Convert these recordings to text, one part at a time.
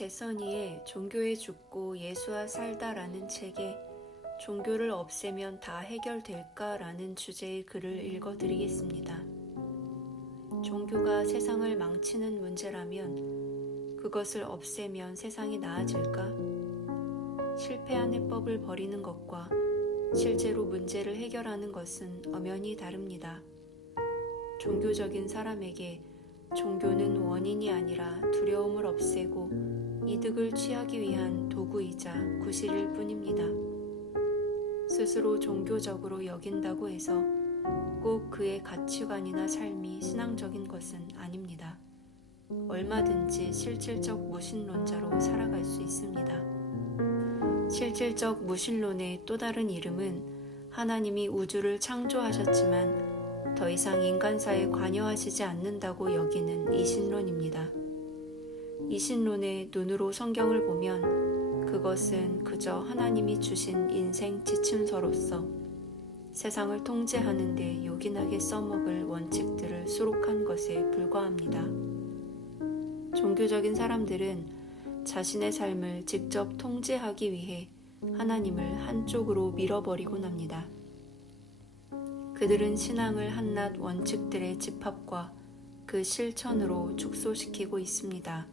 제선이의 종교에 죽고 예수와 살다라는 책에 종교를 없애면 다 해결될까라는 주제의 글을 읽어드리겠습니다. 종교가 세상을 망치는 문제라면 그것을 없애면 세상이 나아질까? 실패한 해법을 버리는 것과 실제로 문제를 해결하는 것은 엄연히 다릅니다. 종교적인 사람에게 종교는 원인이 아니라 두려움을 없애고 이득을 취하기 위한 도구이자 구실일 뿐입니다. 스스로 종교적으로 여긴다고 해서 꼭 그의 가치관이나 삶이 신앙적인 것은 아닙니다. 얼마든지 실질적 무신론자로 살아갈 수 있습니다. 실질적 무신론의 또 다른 이름은 하나님이 우주를 창조하셨지만 더 이상 인간사에 관여하시지 않는다고 여기는 이신론입니다. 이신론의 눈으로 성경을 보면 그것은 그저 하나님이 주신 인생 지침서로서 세상을 통제하는 데 요긴하게 써먹을 원칙들을 수록한 것에 불과합니다. 종교적인 사람들은 자신의 삶을 직접 통제하기 위해 하나님을 한쪽으로 밀어버리곤 합니다. 그들은 신앙을 한낱 원칙들의 집합과 그 실천으로 축소시키고 있습니다.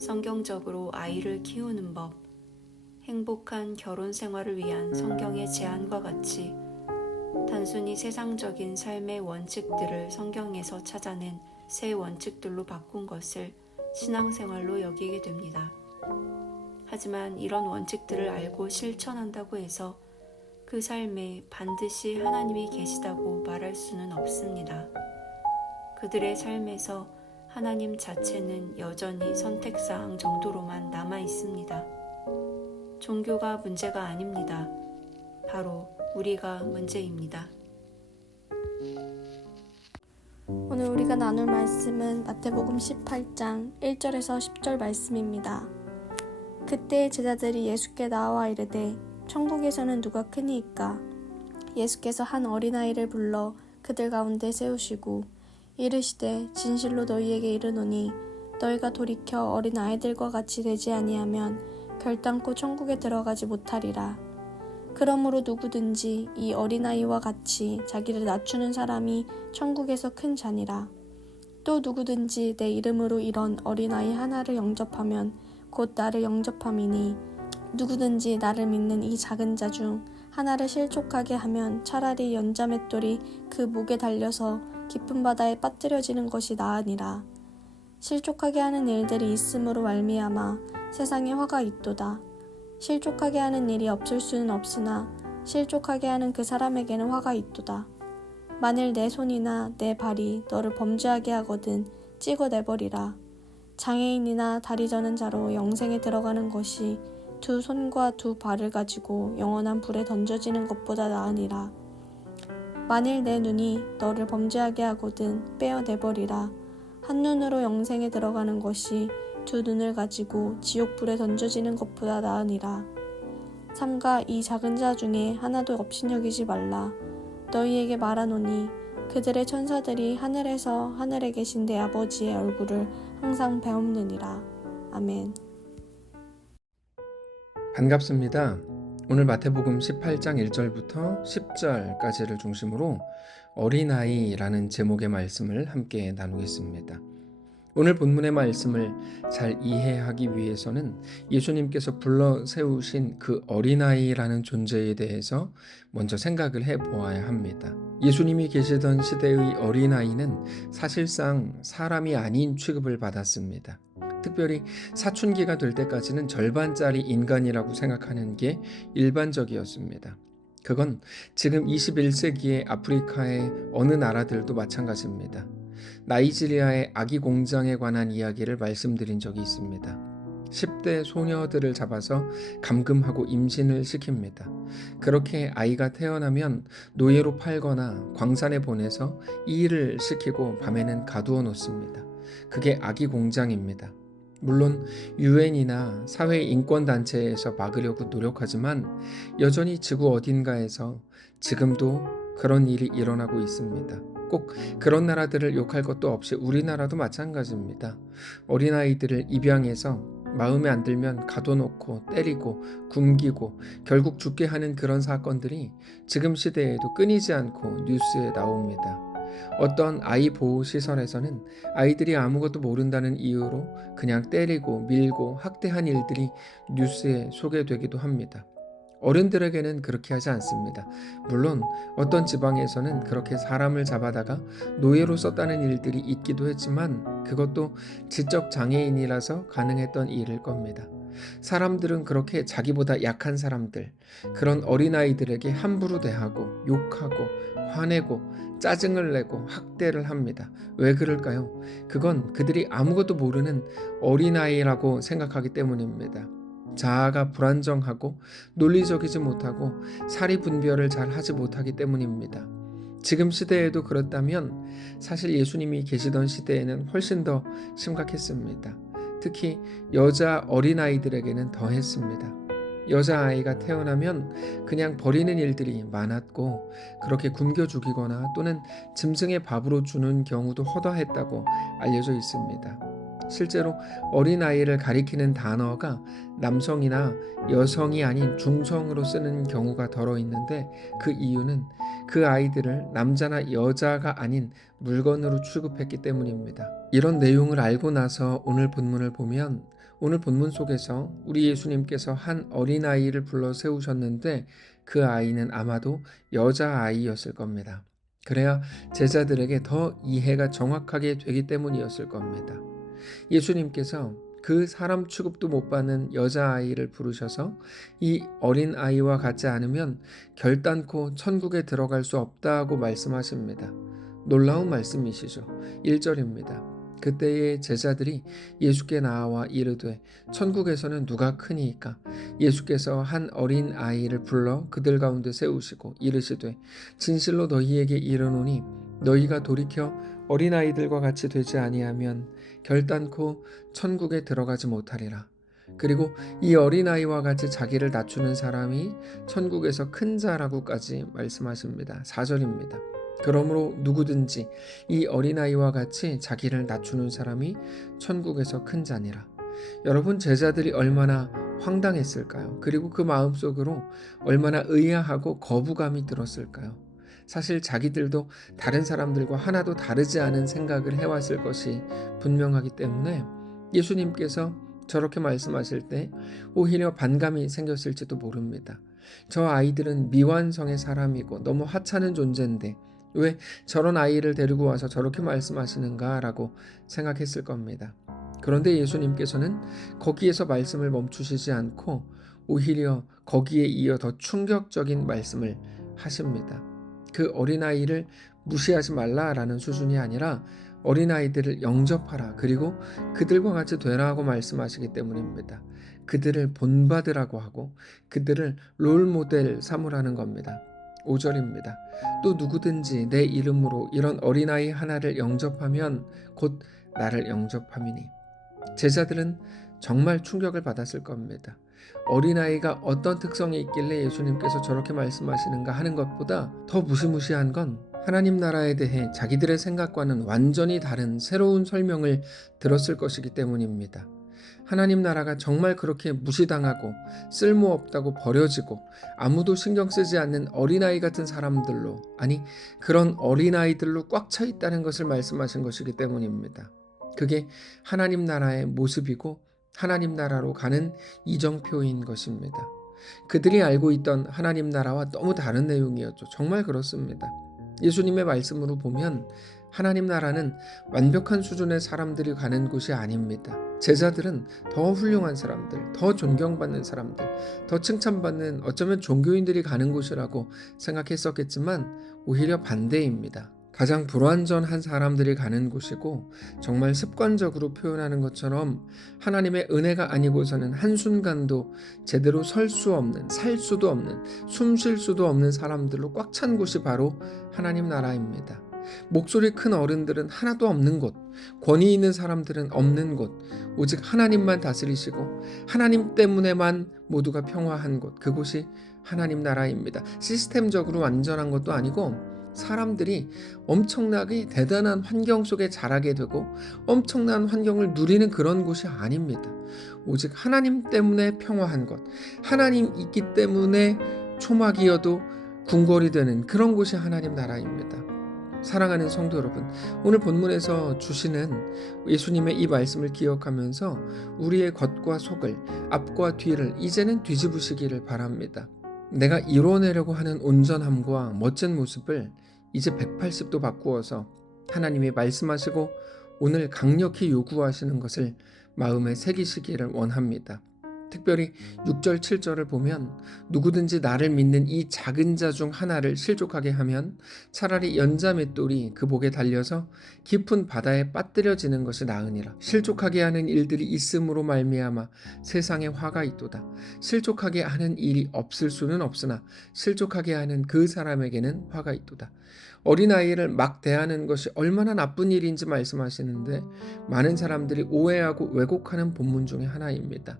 성경적으로 아이를 키우는 법, 행복한 결혼 생활을 위한 성경의 제안과 같이 단순히 세상적인 삶의 원칙들을 성경에서 찾아낸 새 원칙들로 바꾼 것을 신앙생활로 여기게 됩니다. 하지만 이런 원칙들을 알고 실천한다고 해서 그 삶에 반드시 하나님이 계시다고 말할 수는 없습니다. 그들의 삶에서 하나님 자체는 여전히 선택사항 정도로만 남아 있습니다. 종교가 문제가 아닙니다. 바로 우리가 문제입니다. 오늘 우리가 나눌 말씀은 마태복음 18장 1절에서 10절 말씀입니다. 그때 제자들이 예수께 나와 이르되 천국에서는 누가 크니이까? 예수께서 한 어린아이를 불러 그들 가운데 세우시고 이르시되 진실로 너희에게 이르노니 너희가 돌이켜 어린아이들과 같이 되지 아니하면 결단코 천국에 들어가지 못하리라. 그러므로 누구든지 이 어린아이와 같이 자기를 낮추는 사람이 천국에서 큰 자니라. 또 누구든지 내 이름으로 이런 어린아이 하나를 영접하면 곧 나를 영접함이니 누구든지 나를 믿는 이 작은 자 중 하나를 실족하게 하면 차라리 연자맷돌이 그 목에 달려서 깊은 바다에 빠뜨려지는 것이 나으니라. 실족하게 하는 일들이 있음으로 말미암아 세상에 화가 있도다. 실족하게 하는 일이 없을 수는 없으나 실족하게 하는 그 사람에게는 화가 있도다. 만일 내 손이나 내 발이 너를 범죄하게 하거든 찍어내버리라. 장애인이나 다리 저는 자로 영생에 들어가는 것이 두 손과 두 발을 가지고 영원한 불에 던져지는 것보다 나으니라. 만일 내 눈이 너를 범죄하게 하거든 빼어내버리라. 한 눈으로 영생에 들어가는 것이 두 눈을 가지고 지옥불에 던져지는 것보다 나으니라. 삼가 이 작은 자 중에 하나도 업신여기지 말라. 너희에게 말하노니 그들의 천사들이 하늘에서 하늘에 계신 내 아버지의 얼굴을 항상 배움느니라. 아멘. 반갑습니다. 오늘 마태복음 18장 1절부터 10절까지를 중심으로 어린아이라는 제목의 말씀을 함께 나누겠습니다. 오늘 본문의 말씀을 잘 이해하기 위해서는 예수님께서 불러 세우신 그 어린아이라는 존재에 대해서 먼저 생각을 해보아야 합니다. 예수님이 계시던 시대의 어린아이는 사실상 사람이 아닌 취급을 받았습니다. 특별히 사춘기가 될 때까지는 절반짜리 인간이라고 생각하는 게 일반적이었습니다. 그건 지금 21세기의 아프리카의 어느 나라들도 마찬가지입니다. 나이지리아의 아기 공장에 관한 이야기를 말씀드린 적이 있습니다. 10대 소녀들을 잡아서 감금하고 임신을 시킵니다. 그렇게 아이가 태어나면 노예로 팔거나 광산에 보내서 이 일을 시키고 밤에는 가두어 놓습니다. 그게 아기 공장입니다. 물론 유엔이나 사회인권단체에서 막으려고 노력하지만 여전히 지구 어딘가에서 지금도 그런 일이 일어나고 있습니다. 꼭 그런 나라들을 욕할 것도 없이 우리나라도 마찬가지입니다. 어린아이들을 입양해서 마음에 안 들면 가둬놓고 때리고 굶기고 결국 죽게 하는 그런 사건들이 지금 시대에도 끊이지 않고 뉴스에 나옵니다. 어떤 아이 보호 시설에서는 아이들이 아무것도 모른다는 이유로 그냥 때리고 밀고 학대한 일들이 뉴스에 소개되기도 합니다. 어른들에게는 그렇게 하지 않습니다. 물론 어떤 지방에서는 그렇게 사람을 잡아다가 노예로 썼다는 일들이 있기도 했지만 그것도 지적 장애인이라서 가능했던 일일 겁니다. 사람들은 그렇게 자기보다 약한 사람들, 그런 어린아이들에게 함부로 대하고 욕하고 화내고 짜증을 내고 학대를 합니다. 왜 그럴까요? 그건 그들이 아무것도 모르는 어린아이라고 생각하기 때문입니다. 자아가 불안정하고 논리적이지 못하고 사리 분별을 잘 하지 못하기 때문입니다. 지금 시대에도 그렇다면 사실 예수님이 계시던 시대에는 훨씬 더 심각했습니다. 특히 여자 어린아이들에게는 더했습니다. 여자아이가 태어나면 그냥 버리는 일들이 많았고 그렇게 굶겨 죽이거나 또는 짐승의 밥으로 주는 경우도 허다했다고 알려져 있습니다. 실제로 어린아이를 가리키는 단어가 남성이나 여성이 아닌 중성으로 쓰는 경우가 덜어 있는데 그 이유는 그 아이들을 남자나 여자가 아닌 물건으로 취급했기 때문입니다. 이런 내용을 알고 나서 오늘 본문을 보면 오늘 본문 속에서 우리 예수님께서 한 어린아이를 불러 세우셨는데 그 아이는 아마도 여자아이였을 겁니다. 그래야 제자들에게 더 이해가 정확하게 되기 때문이었을 겁니다. 예수님께서 그 사람 취급도 못 받는 여자아이를 부르셔서 이 어린아이와 같지 않으면 결단코 천국에 들어갈 수 없다고 말씀하십니다. 놀라운 말씀이시죠. 1절입니다. 그때의 제자들이 예수께 나와 이르되 천국에서는 누가 크니이까? 예수께서 한 어린 아이를 불러 그들 가운데 세우시고 이르시되 진실로 너희에게 이르노니 너희가 돌이켜 어린아이들과 같이 되지 아니하면 결단코 천국에 들어가지 못하리라. 그리고 이 어린아이와 같이 자기를 낮추는 사람이 천국에서 큰 자라고까지 말씀하십니다. 4절입니다. 그러므로 누구든지 이 어린아이와 같이 자기를 낮추는 사람이 천국에서 큰 자니라. 여러분, 제자들이 얼마나 황당했을까요? 그리고 그 마음속으로 얼마나 의아하고 거부감이 들었을까요? 사실 자기들도 다른 사람들과 하나도 다르지 않은 생각을 해왔을 것이 분명하기 때문에 예수님께서 저렇게 말씀하실 때 오히려 반감이 생겼을지도 모릅니다. 저 아이들은 미완성의 사람이고 너무 하찮은 존재인데 왜 저런 아이를 데리고 와서 저렇게 말씀하시는가 라고 생각했을 겁니다. 그런데 예수님께서는 거기에서 말씀을 멈추시지 않고 오히려 거기에 이어 더 충격적인 말씀을 하십니다. 그 어린아이를 무시하지 말라라는 수준이 아니라 어린아이들을 영접하라, 그리고 그들과 같이 되라고 말씀하시기 때문입니다. 그들을 본받으라고 하고 그들을 롤모델 삼으라는 겁니다. 5절입니다. 또 누구든지 내 이름으로 이런 어린아이 하나를 영접하면 곧 나를 영접함이니. 제자들은 정말 충격을 받았을 겁니다. 어린아이가 어떤 특성이 있길래 예수님께서 저렇게 말씀하시는가 하는 것보다 더 무시무시한 건 하나님 나라에 대해 자기들의 생각과는 완전히 다른 새로운 설명을 들었을 것이기 때문입니다. 하나님 나라가 정말 그렇게 무시당하고 쓸모없다고 버려지고 아무도 신경 쓰지 않는 어린아이 같은 사람들로, 아니 그런 어린아이들로 꽉 차 있다는 것을 말씀하신 것이기 때문입니다. 그게 하나님 나라의 모습이고 하나님 나라로 가는 이정표인 것입니다. 그들이 알고 있던 하나님 나라와 너무 다른 내용이었죠. 정말 그렇습니다. 예수님의 말씀으로 보면 하나님 나라는 완벽한 수준의 사람들이 가는 곳이 아닙니다. 제자들은 더 훌륭한 사람들, 더 존경받는 사람들, 더 칭찬받는 어쩌면 종교인들이 가는 곳이라고 생각했었겠지만 오히려 반대입니다. 가장 불완전한 사람들이 가는 곳이고 정말 습관적으로 표현하는 것처럼 하나님의 은혜가 아니고서는 한순간도 제대로 설 수 없는, 살 수도 없는, 숨 쉴 수도 없는 사람들로 꽉 찬 곳이 바로 하나님 나라입니다. 목소리 큰 어른들은 하나도 없는 곳, 권위 있는 사람들은 없는 곳, 오직 하나님만 다스리시고 하나님 때문에만 모두가 평화한 곳, 그곳이 하나님 나라입니다. 시스템적으로 완전한 것도 아니고 사람들이 엄청나게 대단한 환경 속에 자라게 되고 엄청난 환경을 누리는 그런 곳이 아닙니다. 오직 하나님 때문에 평화한 것, 하나님 있기 때문에 초막이어도 궁궐이 되는 그런 곳이 하나님 나라입니다. 사랑하는 성도 여러분, 오늘 본문에서 주시는 예수님의 이 말씀을 기억하면서 우리의 겉과 속을, 앞과 뒤를 이제는 뒤집으시기를 바랍니다. 내가 이뤄내려고 하는 온전함과 멋진 모습을 이제 180도 바꾸어서 하나님이 말씀하시고 오늘 강력히 요구하시는 것을 마음에 새기시기를 원합니다. 특별히 6절 7절을 보면 누구든지 나를 믿는 이 작은 자 중 하나를 실족하게 하면 차라리 연자 맷돌이 그 목에 달려서 깊은 바다에 빠뜨려지는 것이 나으니라. 실족하게 하는 일들이 있음으로 말미암아 세상에 화가 있도다. 실족하게 하는 일이 없을 수는 없으나 실족하게 하는 그 사람에게는 화가 있도다. 어린아이를 막 대하는 것이 얼마나 나쁜 일인지 말씀하시는데 많은 사람들이 오해하고 왜곡하는 본문 중에 하나입니다.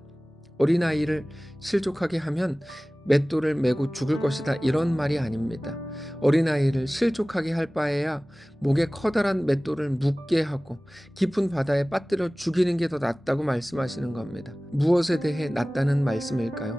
어린아이를 실족하게 하면 맷돌을 메고 죽을 것이다, 이런 말이 아닙니다. 어린아이를 실족하게 할 바에야 목에 커다란 맷돌을 묶게 하고 깊은 바다에 빠뜨려 죽이는 게 더 낫다고 말씀하시는 겁니다. 무엇에 대해 낫다는 말씀일까요?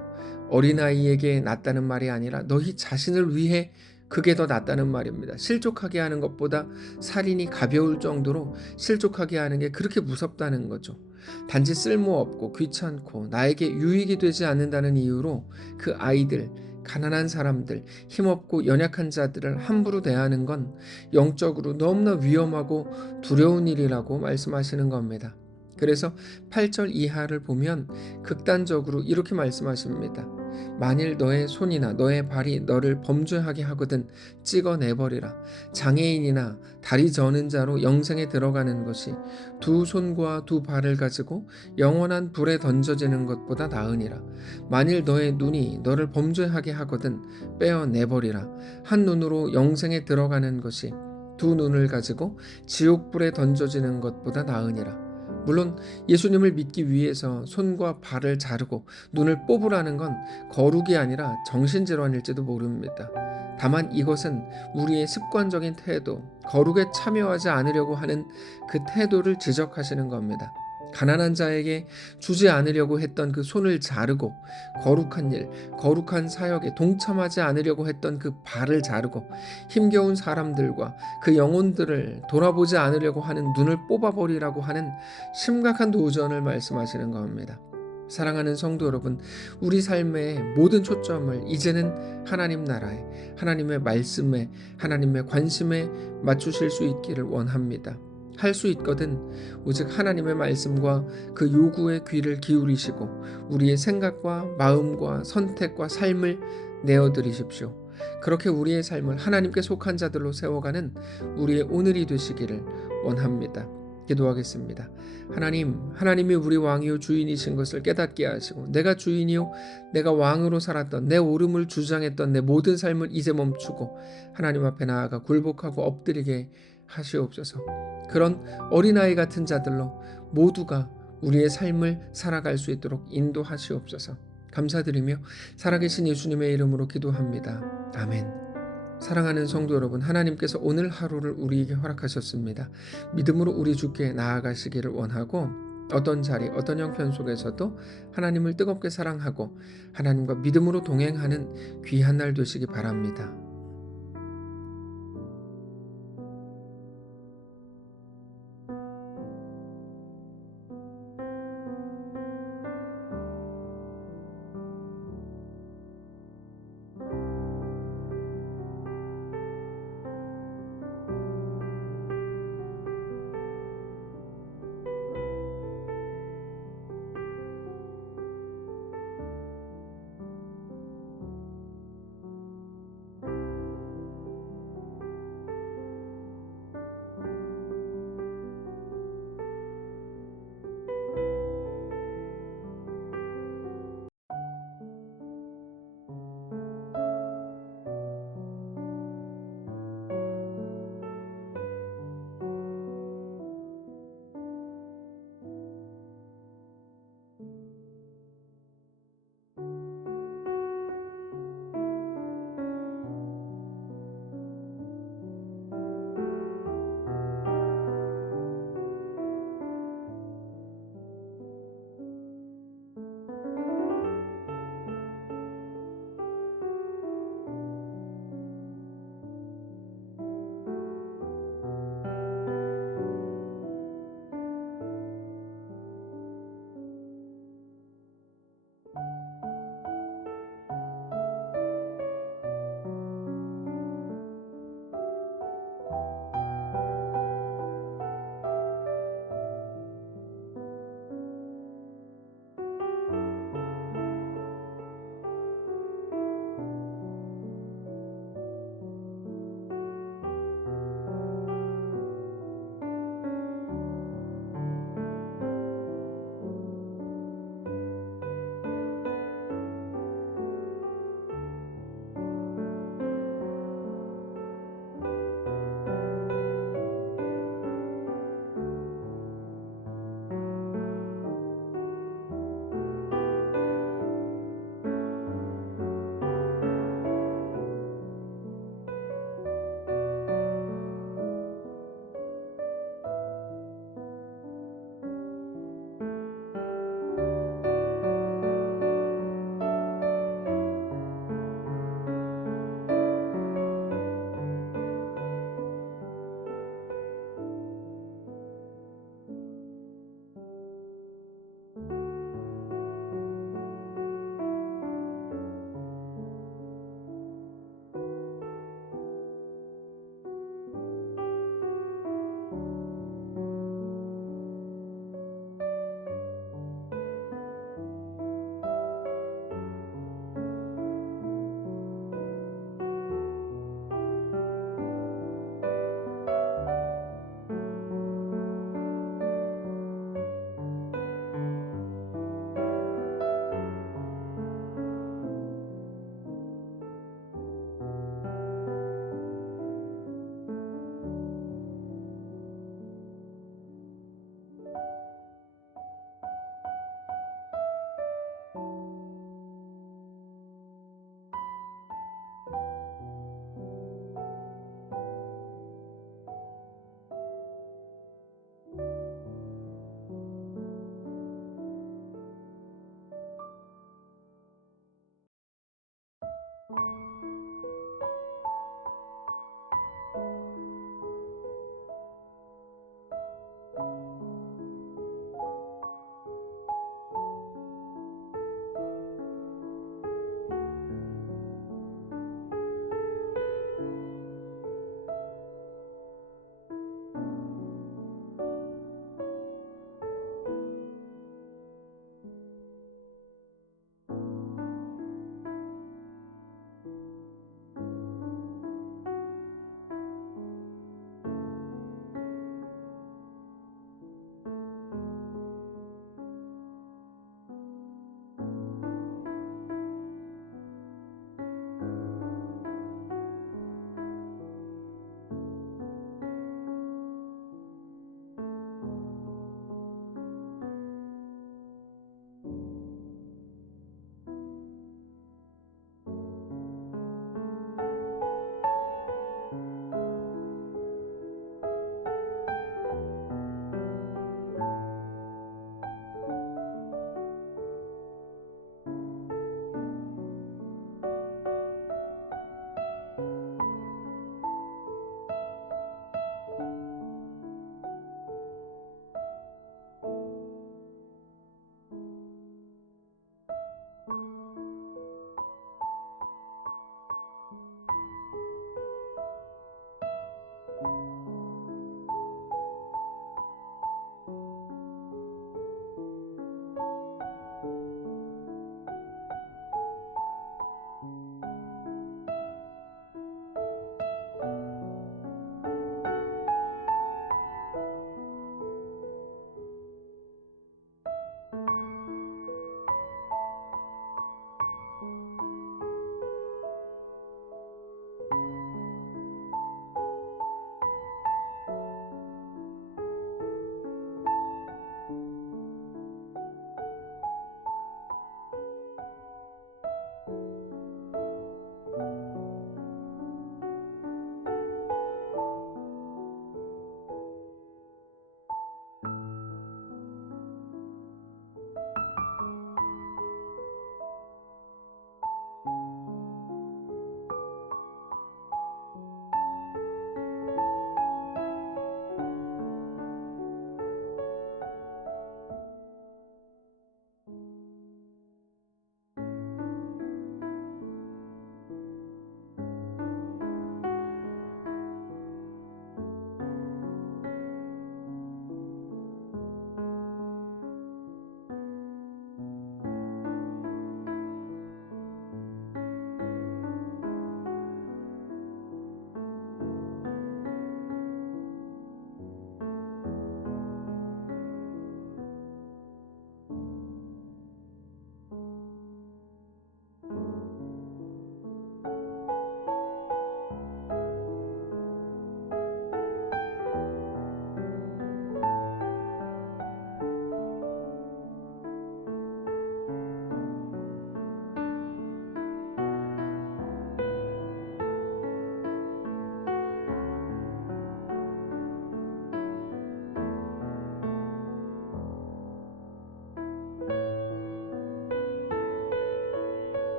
어린아이에게 낫다는 말이 아니라 너희 자신을 위해 그게 더 낫다는 말입니다. 실족하게 하는 것보다 살인이 가벼울 정도로 실족하게 하는 게 그렇게 무섭다는 거죠. 단지 쓸모없고 귀찮고 나에게 유익이 되지 않는다는 이유로 그 아이들, 가난한 사람들, 힘없고 연약한 자들을 함부로 대하는 건 영적으로 너무나 위험하고 두려운 일이라고 말씀하시는 겁니다. 그래서 8절 이하를 보면 극단적으로 이렇게 말씀하십니다. 만일 너의 손이나 너의 발이 너를 범죄하게 하거든 찍어내버리라. 장애인이나 다리 저는 자로 영생에 들어가는 것이 두 손과 두 발을 가지고 영원한 불에 던져지는 것보다 나으니라. 만일 너의 눈이 너를 범죄하게 하거든 빼어내버리라. 한 눈으로 영생에 들어가는 것이 두 눈을 가지고 지옥불에 던져지는 것보다 나으니라. 물론 예수님을 믿기 위해서 손과 발을 자르고 눈을 뽑으라는 건 거룩이 아니라 정신질환일지도 모릅니다. 다만 이것은 우리의 습관적인 태도, 거룩에 참여하지 않으려고 하는 그 태도를 지적하시는 겁니다. 가난한 자에게 주지 않으려고 했던 그 손을 자르고 거룩한 일, 거룩한 사역에 동참하지 않으려고 했던 그 발을 자르고 힘겨운 사람들과 그 영혼들을 돌아보지 않으려고 하는 눈을 뽑아버리라고 하는 심각한 도전을 말씀하시는 겁니다. 사랑하는 성도 여러분, 우리 삶의 모든 초점을 이제는 하나님 나라에, 하나님의 말씀에, 하나님의 관심에 맞추실 수 있기를 원합니다. 할 수 있거든 오직 하나님의 말씀과 그 요구에 귀를 기울이시고 우리의 생각과 마음과 선택과 삶을 내어드리십시오. 그렇게 우리의 삶을 하나님께 속한 자들로 세워가는 우리의 오늘이 되시기를 원합니다. 기도하겠습니다. 하나님이 우리 왕이요 주인이신 것을 깨닫게 하시고 내가 주인이요 내가 왕으로 살았던 내 오름을 주장했던 내 모든 삶을 이제 멈추고 하나님 앞에 나아가 굴복하고 엎드리게 하시옵소서. 그런 어린아이 같은 자들로 모두가 우리의 삶을 살아갈 수 있도록 인도하시옵소서. 감사드리며 살아계신 예수님의 이름으로 기도합니다. 아멘. 사랑하는 성도 여러분, 하나님께서 오늘 하루를 우리에게 허락하셨습니다. 믿음으로 우리 주께 나아가시기를 원하고 어떤 자리, 어떤 형편 속에서도 하나님을 뜨겁게 사랑하고 하나님과 믿음으로 동행하는 귀한 날 되시기 바랍니다.